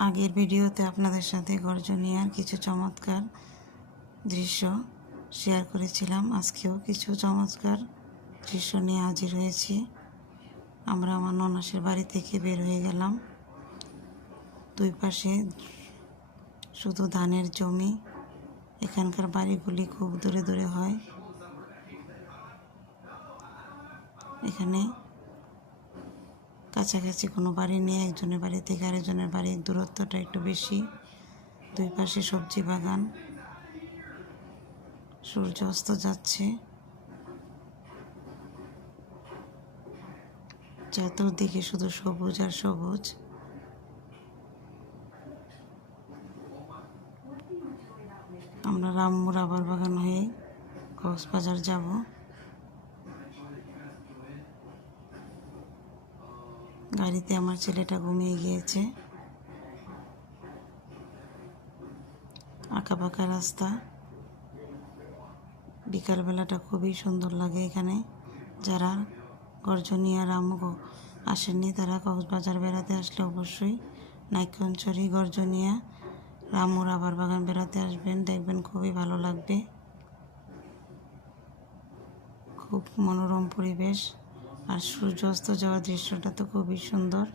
আগের ভিডিওতে আপনাদের সাথে গর্জনিয়ার কিছু চমৎকার দৃশ্য শেয়ার করেছিলাম। আজকেও কিছু চমৎকার দৃশ্য নিয়ে হাজির হয়েছি। আমরা আমার ননাসের বাড়ি থেকে বের হয়ে গেলাম। দুই পাশে শুধু ধানের জমি। এখানকার বাড়িগুলি খুব দূরে দূরে হয়। এখানে কাছাকাছি কোনো বাড়ি নেই। একজনের বাড়ি থেকে আরেকজনের বাড়ির দূরত্বটা একটু বেশি। দুই পাশে সবজি বাগান। সূর্য অস্ত যাচ্ছে। চতুর্দিকে শুধু সবুজ আর সবুজ। আমরা রামু রাবার বাগান হয়ে কক্সবাজার যাব। গাড়িতে আমার ছেলেটা ঘুমিয়ে গিয়েছে। আঁকাবাঁকা রাস্তা। বিকালবেলাটা খুবই সুন্দর লাগে এখানে। যারা গর্জনিয়া রামু আসেননি তারা কক্সবাজার বেড়াতে আসলে অবশ্যই নাইক্ষ্যংছড়ি, গর্জনিয়া, রামু রাবার বাগান বেড়াতে আসবেন। দেখবেন খুবই ভালো লাগবে। খুব মনোরম পরিবেশ আর সূর্য অস্ত যাওয়ার দৃশ্যটা তো খুবই সুন্দর।